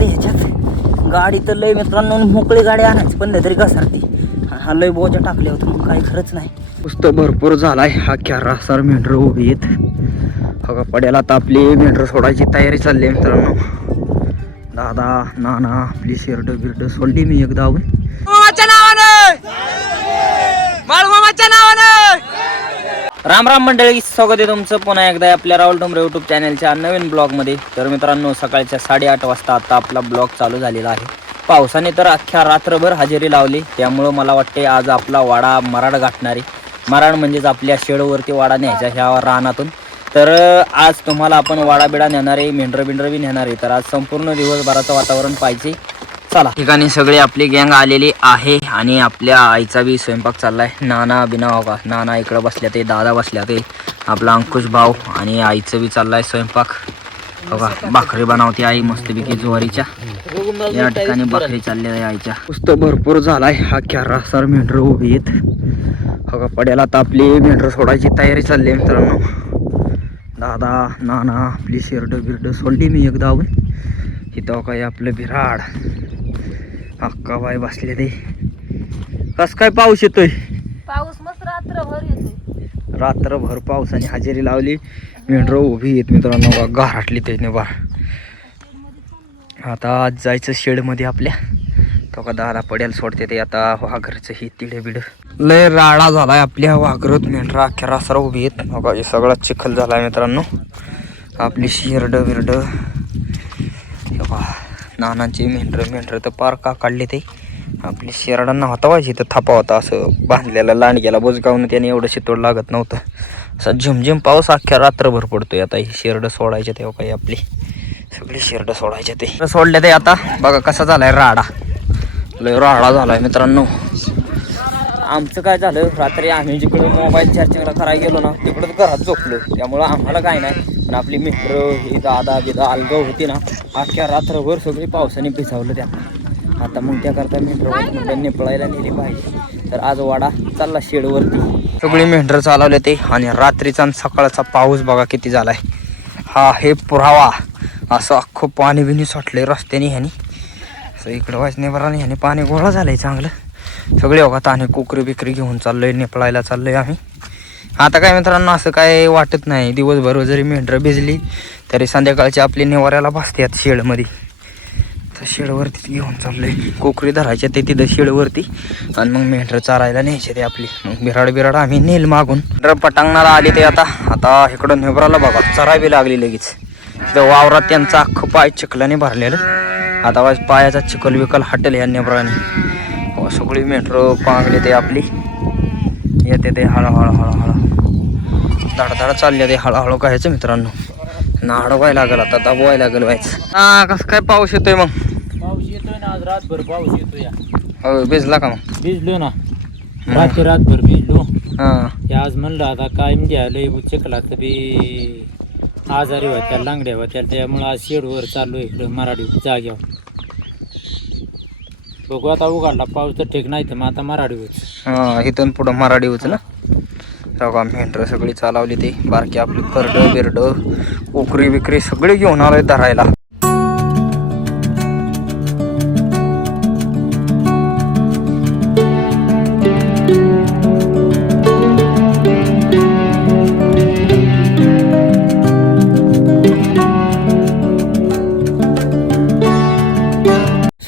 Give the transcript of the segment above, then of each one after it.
ह्याच्यात ह्याच्यात गाडी तर लय मित्रांनो मोकळी गाडी आणायची पण तरी घसरती. हा लय बोजा टाकले होते मग काही खरंच नाही. पुस्तक भरपूर झालाय. हा क्यारासार मेंढर उभी आहेत. बघा पड्याला आता आपली मेंढर सोडायची तयारी चालली आहे मित्रांनो. दादा नाना आपली शेरड बिरड सोडली मी एकदा राम राम मंडळी, स्वागत आहे तुमचं पुन्हा एकदा आपल्या राहुल डोंबरे यूट्यूब चॅनलच्या नवीन ब्लॉगमध्ये. तर मित्रांनो सकाळच्या 8:30 वाजता आता आपला ब्लॉग चालू झालेला आहे. पावसाने तर अख्ख्या रात्रभर हजेरी लावली, त्यामुळं मला वाटते आज आपला वाडा मराड गाठणारी मराड म्हणजेच आपल्या शेडवरती वाडा न्यायचा ह्या रानातून. तर आज तुम्हाला आपण वाडा बिडा नेणारे मेंढर बिंढर बी नेणारे. तर आज संपूर्ण दिवसभराचं वातावरण पाहिजे. चला ठिकाणी सगळे आपली गँग आलेली आहे आणि आपल्या आईचा बी स्वयंपाक चाललाय. नाना बिना होगा नाना इकडं बसल्या ते, दादा बसल्या ते, आपला अंकुश भाऊ आणि आईचं बी चाललाय स्वयंपाक. बघा भाकरी बनवते आई मस्तपैकी ज्वारीच्या. या ठिकाणी भाकरी चालल्या आहे आईच्या. पुस्तक भरपूर झालाय. हा क्यारासार मेंढर उभी आहेत. बघा पड्याला आता आपली मेंढर सोडायची तयारी चालली आहे मित्रांनो. दादा नाना आपली शेरड बिरड सोडली मी एकदा इथं काय आपलं बिराड अक्का बाय बसले ते. कस काय पाऊस येतोय? पाऊस मस्त रात्रभर येतोय. रात्रभर पावसाने हजेरी लावली. मेंढर उभी येत मित्रांनो घराटली त्याने बा. आता आज जायचं शेडमध्ये आपल्या. तो का दादा पड्याला सोडते ते आता वाघरचं ही तिडे बिड लय राडा झालाय आपल्या वाघरत. मेंढरा अख्ख्या रासरा उभी आहेत. बघा हे सगळा चिखल झालाय मित्रांनो. आपली शेरड बिरड नानांची मेंढर तर पार का काढले ते. आपली शेरडांना होता पाहिजे तर थापा होता असं बांधलेला लांडग्याला बोजगावून त्याने एवढं शितोड लागत नव्हतं. असं झिमझिम पाऊस अख्ख्या रात्रभर पडतोय. आता ही शेरड सोडायचे तेव्हा काही आपली सगळी शेरड सोडायचे ते सोडले ते. आता बघा कसा झालाय राडा. लय राडा झालाय मित्रांनो. आमचं काय झालं रात्री आम्ही जिकडं मोबाईल चार्जिंगला करायला गेलो ना तिकडं घरात झोपलो. त्यामुळं आम्हाला काय नाही, पण आपली मित्र ही दादा बिदा अलगाव होती ना अख्ख्या रात्रभर सगळी पावसाने भिजावलं त्यांना. आता मग त्याकरता मेंढर निपळायला नेली पाहिजे. तर आज वाडा चालला शेडवरती. सगळी मेंढर चालवले ते आणि रात्रीचा आणि सकाळचा पाऊस बघा किती झालाय. हा हे पुरावा. असं अख्खं पाणी बिनी साठलंय रस्त्याने ह्यानी. असं इकडं वाजणे बराने ह्याने पाणी गोळा झालंय चांगलं. सगळे बघा आणि कोकरी बिकरी घेऊन चाललोय निपळायला चाललोय आम्ही. आता काय मित्रांनो असं काय वाटत नाही. दिवसभर जरी मेंढर भिजली तरी संध्याकाळची आपली निवाऱ्याला बसतात शेडमध्ये. तर शेडवरतीच घेऊन चाललोय. कोकरी धरायच्या ते तिथं शेडवरती आणि मग मेंढर चारायला न्यायचे ते आपली. मग बिराड आम्ही नेल मागून. पटांगणाला आली ते आता इकडं निवराला बघा चरावी लागली लगेच. तिथं वावरात त्यांचा अख्खं पाय चिखलाने भरलेलं. आता पायाचा चिखल विकल हटेल ह्या निवराने. सगळी मेंढर पांगली ते आपली येते ते हळूहळू धडधड चालले ते हळूहळू कायचं मित्रांनो. नाडवायला लागल आता दबवायला लागल व्हायचं. हा कसं काय पाऊस येतोय मग? पाऊस येतोय ना आज रातभर पाऊस येतोय. हो भिजला का मग? भिजलो ना रातभर भिजलो. हा आज म्हणलं आता काय म्हणजे आलं चिखलात बी आजारी होत्या लांगड्या होत्या त्यामुळं आज शेडवर चाललो इकडं मराठी जाग्यावर. बघू आता उघडला पाऊस तर ठीक नाही तर मग आता मराठी होत. हा इथून पुढं मराठी होच ना. बघा मेंढर सगळी चालवली ते बारकी आपली करड बिरड कोकरी बिकरी सगळी घेऊन आलोय धरायला.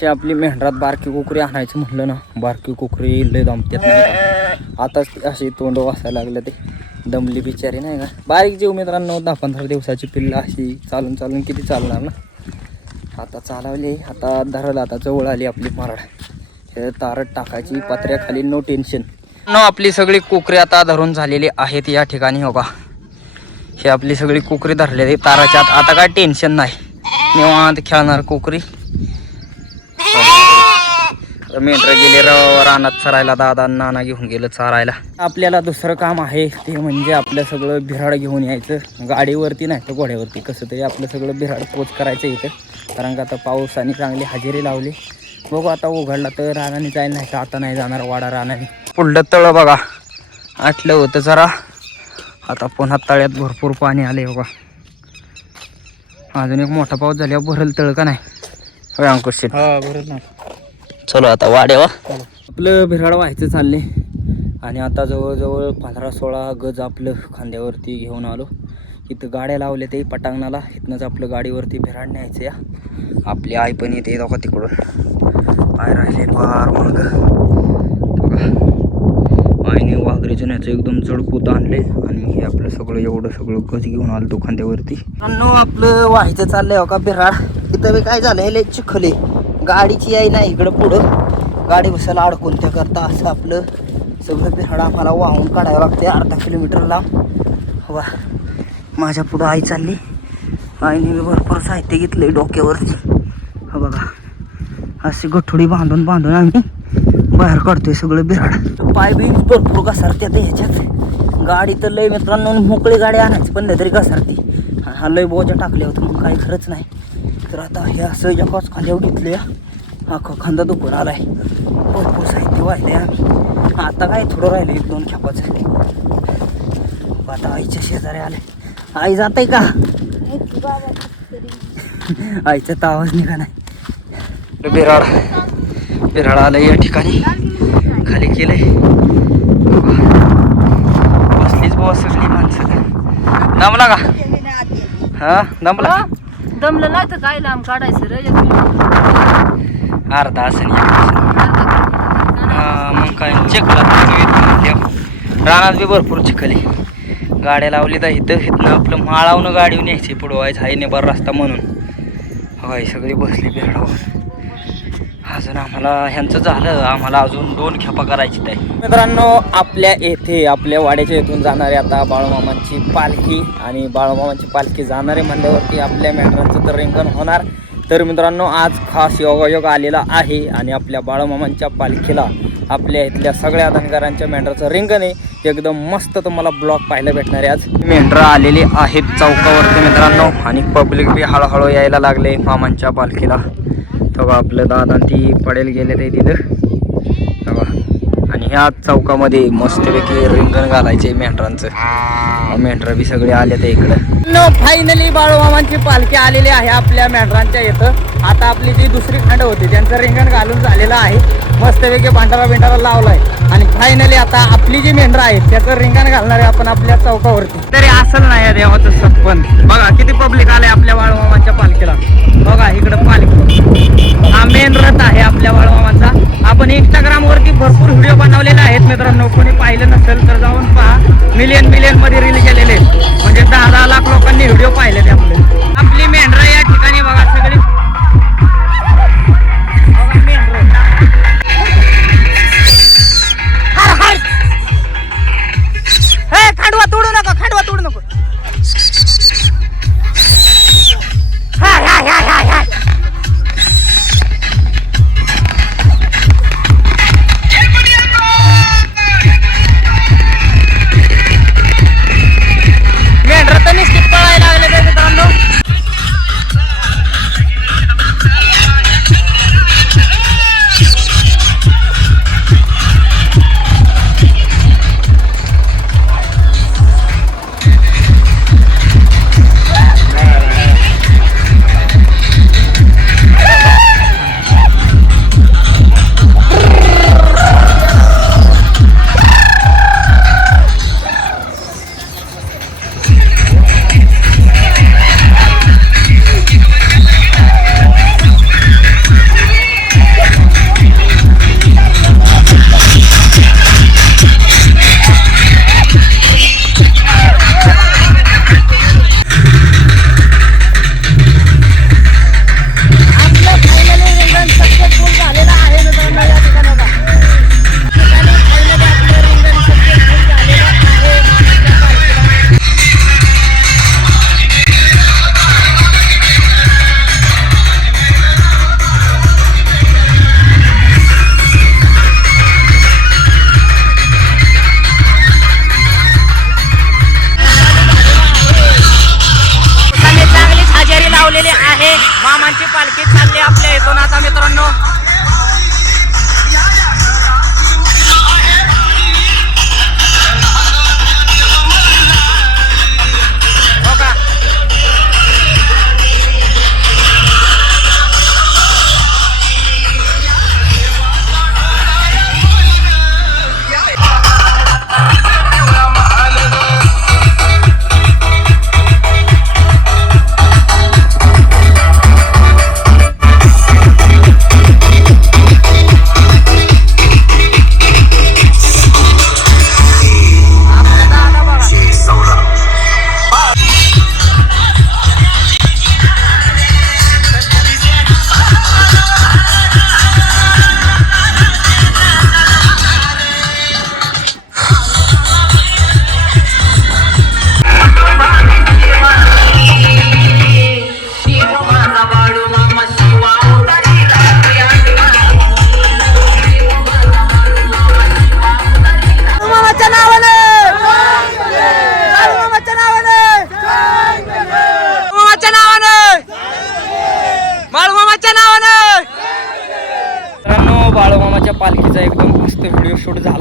आपली मेंढरात बारकी कोकरी आणायचं म्हटलं ना बारकी कोकरी लय दमत्यात. आताच अशी तोंड वासायला लागलं ते. दमली बिचारी नाही का. बारीक जीव मित्रांनो 10-15 दिवसाची पिल्ला अशी चालून किती चालणार ना. आता चालवली आता धरलं. आता जवळ आली आपली मराड. हे तारट टाकायची पत्र्याखाली नो टेन्शन. आपली सगळी कोकरी आता धरून झालेली आहेत या ठिकाणी. हो का हे आपली सगळी कोकरी धरलेली ताराच्या आत. आता काय टेन्शन नाही निवांत खेळणार कोकरी. मेंढर गेले रानात चरायला. दादा नाना घेऊन गेलं चारायला. आपल्याला दुसरं काम आहे ते म्हणजे आपलं सगळं बिराड घेऊन यायचं गाडीवरती नाही तर घोड्यावरती. कसं तरी आपलं सगळं बिराड पोच करायचं इथं. कारण का आता पावसाने चांगली हजेरी लावली. बघू आता उघडला तर रानाने जाईल नाही तर आता नाही जाणार वाडा रानाने. पुढलं तळ बघा आटलं होतं जरा. आता पुन्हा तळ्यात भरपूर पाणी आले बघा. अजून एक मोठा पाऊस झाल्यावर भरल तळ का नाही. होय अंकुश शेट. हा बरं ना. चलो आता वाड्यावा. आपलं बिराड व्हायचं चालले आणि आता जवळजवळ 15-16 गज आपलं खांद्यावरती घेऊन आलो. इथं गाड्या लावल्या ते पटांगणाला. इथनंच आपलं गाडीवरती बिराड न्यायचं या. आपली आई पण येते का तिकडून. पाय राहिले फार मग आईने वाघरीचं न्यायचं एकदम जडपूत आणले आणि हे आपलं सगळं एवढं सगळं गज घेऊन आलो तो खांद्यावरती. आपलं व्हायचं चाललंय हो का बिराड. इथं बी काय झालं हे चिखले गाडीची आई नाही इकडं पुढं गाडी बसायला अडकून त्या करता असं आपलं सगळं बिराड आम्हाला वाहून काढावं लागते 1/2 किलोमीटर लांब. वा माझ्या पुढं आई चालली. आईने मी भरपूर साहित्य घेतलंय डोक्यावरती. हा बघा अशी गठोडी बांधून बांधून आम्ही बाहेर काढतोय सगळं बिराड. पाय बी भरपूर घसरते ह्याच्यात. गाडी तर लय मित्रांनो मोकळी गाडी आणायची पण तरी घसरते. हा लय बोजा टाकले होतं मग काही खरंच नाही. तर आता हे असं एकाच खांद्यावर घेतलं या. अख्खा खांदा दुखून आलाय. भरपूर साहित्य वाहिले आम्ही. आता काय थोडं राहिलं 1-2 खेपाचं. आता आईच्या शेजारी आले. आई जाते का? आईचा तर आवाज निघा नाही. बिराड आलं या ठिकाणी खाली केलंय. बसलीच बाबा सगळी माणसं. दमला का? हा दमला. दमलं नाही तर काय लांब काढायचं रे. अर्धा असं मग काय चिखलात रानात बी भरपूर चिखल आहे. गाड्या लावली तर इथनं आपलं माळावनं गाडी न्यायची पुढवायचं आहे नेबार रस्ता म्हणून. हवाई सगळी बसली बिराडावर. अजून आम्हाला ह्यांचं झालं. आम्हाला अजून 2 खेपा करायची आहे. मित्रांनो आपल्या येथे आपल्या वाड्याच्या इथून जाणारे आता बाळूमामांची पालखी आणि बाळूमामांची पालखी जाणारे म्हणल्यावरती आपल्या मेंढरांचं तर रिंगण होणार. तर मित्रांनो आज खास योगायोग आलेला आहे आणि आपल्या बाळूमामांच्या पालखीला आपल्या इथल्या सगळ्या धनगरांच्या मेंढराचं रिंगण आहे. एकदम मस्त तुम्हाला ब्लॉग पाहायला भेटणार आहे. आज मेंढरं आलेली आहेत चौकावरती मित्रांनो आणि पब्लिक बी हळूहळू यायला लागले मामांच्या पालखीला. तेव्हा आपलं दादा ती पडेल गेले ते तिथं तेव्हा. आणि ह्या चौकामध्ये मस्तपैकी रिंगण घालायचे मेंढरांचं. मेंढरं बी सगळे आले ते इकडं. फायनली बाळूमामांची पालखी आलेली आहे आपल्या मेंढरांच्या इथं. आता आपली जी दुसरी खांड होती त्यांचं रिंगण घालून झालेलं आहे. मस्तपैकी भांडारा लावलाय आणि फायनली आता आपली जी मेंढरं आहेत त्याचं रिंगण घालणार आहे आपण आपल्या चौकावरती. तरी असं नाही देवाचं सत्पन. बघा किती पब्लिक आले आपल्या बाळूमामांच्या पालखीला. बघा इकडं पालखी. हा मेन रथ आहे आपल्या बाळूमामांचा. आपण इंस्टाग्रामवरती भरपूर व्हिडिओ बनवलेले आहेत मित्रांनो. कोणी पाहिलं नसेल तर जाऊन पहा. मिलियन मध्ये रील केलेले म्हणजे 10 लाख लोकांनी व्हिडिओ पाहिले ते आपले. आपली मेंढरं या ठिकाणी बघा सगळी. खांडवा तोडू नको. मेंढरं तर निश्चित पळायला लागले ते मित्रांनो.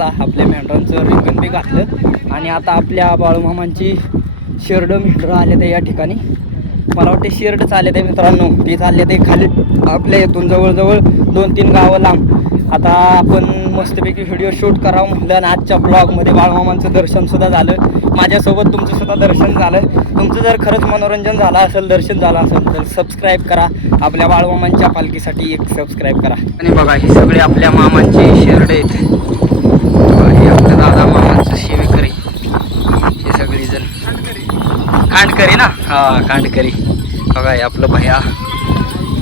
चला आपल्या मेंढरांचं रिंगण बी घातलं आणि आता आपल्या बाळूमामांची शेरड मेंढरं आले ते या ठिकाणी. मला वाटते शेरडच आले ते मित्रांनो. ते चालले ते खाली आपल्या इथून जवळजवळ 2-3 गावं लांब. आता आपण मस्तपैकी व्हिडिओ शूट करावं म्हटलं आणि आजच्या ब्लॉगमध्ये बाळूमामांचं दर्शनसुद्धा झालं. माझ्यासोबत तुमचंसुद्धा दर्शन झालं. तुमचं जर खरंच मनोरंजन झालं असेल, दर्शन झालं असेल तर सबस्क्राईब करा. आपल्या बाळूमामांच्या पालखीसाठी एक सबस्क्राईब करा. आणि बघा हे सगळे आपल्या मामांचे शेरडे आहेत. हे आपल्या दादा मामांचं शेवेकरी. हे सगळेजण खांडकरी ना, हा खांडकरी. बघा हे आपलं भया.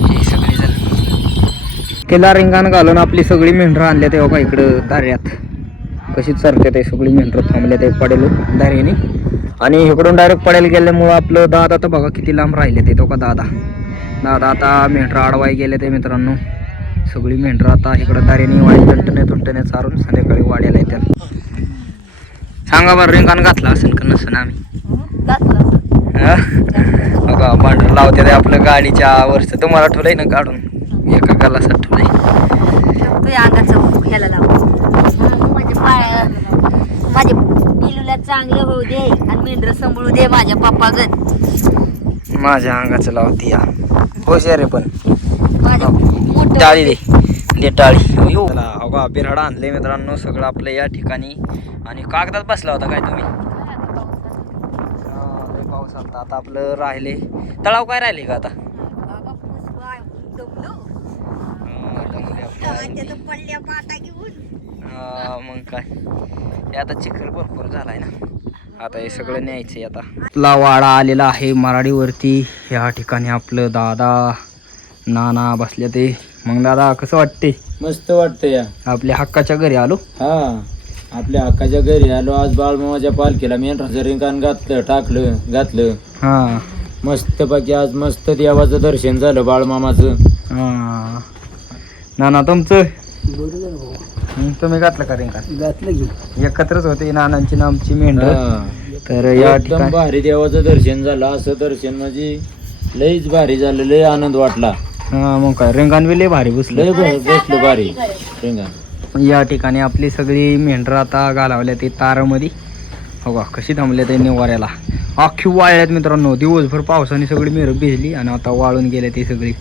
हे सगळेजण केला रिंगाण घालून आपली सगळी मेंढरं आणल्या ते बघा इकडं दाऱ्यात. कशीच सरते ते सगळी मेंढरं थांबले ते पडेल दाऱ्याने. आणि इकडून डायरेक्ट पडेल गेल्यामुळं आपलं दादा तर बघा किती लांब राहिले ते. तो का दादा आता मेंढरं अडवाय गेले ते मित्रांनो. सगळी मेंढरं आता इकडं दाऱ्याने वाढ तुंटणे चारून संध्याकाळी वाड्याला येतात. सांगा बरं रिंगाण घातला असेल का नसेल आम्ही बघा पांढर लावते ते आपलं गाडीच्या वरचं. तुम्हाला ठेवलंय ना काढून एका गलासात ठेवलंय. अंगाचं ह्याला लाव माझ्या पिलूला चांगलं होऊ दे आणि मेंढर सांभाळू दे माझ्या पप्पागत. माझ्या अंगाचं लावती या हुशार पण माझ्या टाळी दे टाळी. अगो बिराडा आणले मित्रांनो सगळं आपलं या ठिकाणी. आणि कागदात बसला होता काय तुम्ही? पाऊस आलता. आता आपलं राहिले तळाव काय राहिले का आता? मग काय हे आता चिखल भरपूर झालाय ना. आता हे सगळं न्यायचंय. आता आपला वाडा आलेला आहे मराठीवरती. या ठिकाणी आपलं दादा नाना बसले ते. मग दादा कसं वाटते? मस्त वाटतं या. आपल्या हक्काच्या घरी आलो. हा आपल्या हक्काच्या घरी आलो. आज बाळमामाच्या पालखीला मेंढराचं रिंगण घातलं. हा मस्त बाकी आज मस्त देवाचं दर्शन झालं बाळमामाचं. हा नाना तुमचं तुम्ही घातलं का रिंगण? घातलं की एकत्रच होते नानांची ना आमची मेंढर. हा. तर या एकदम ठिकाणी भारी देवाचं दर्शन झालं. असं दर्शन म्हणजे लईच भारी झालं. लय आनंद वाटला. हा मग काय रिंगण बी लय भारी बसलं. लय बसलं भारी रिंगण. या ठिकाणी आपली सगळी मेंढरं आता घालावल्या ते तारामध्ये. हो का कशी थांबले ते निवाऱ्याला. अख्खी वाळल्यात मित्रांनो. दिवसभर पावसाने सगळी मेरं भिजली आणि आता वाळून गेले ते सगळी.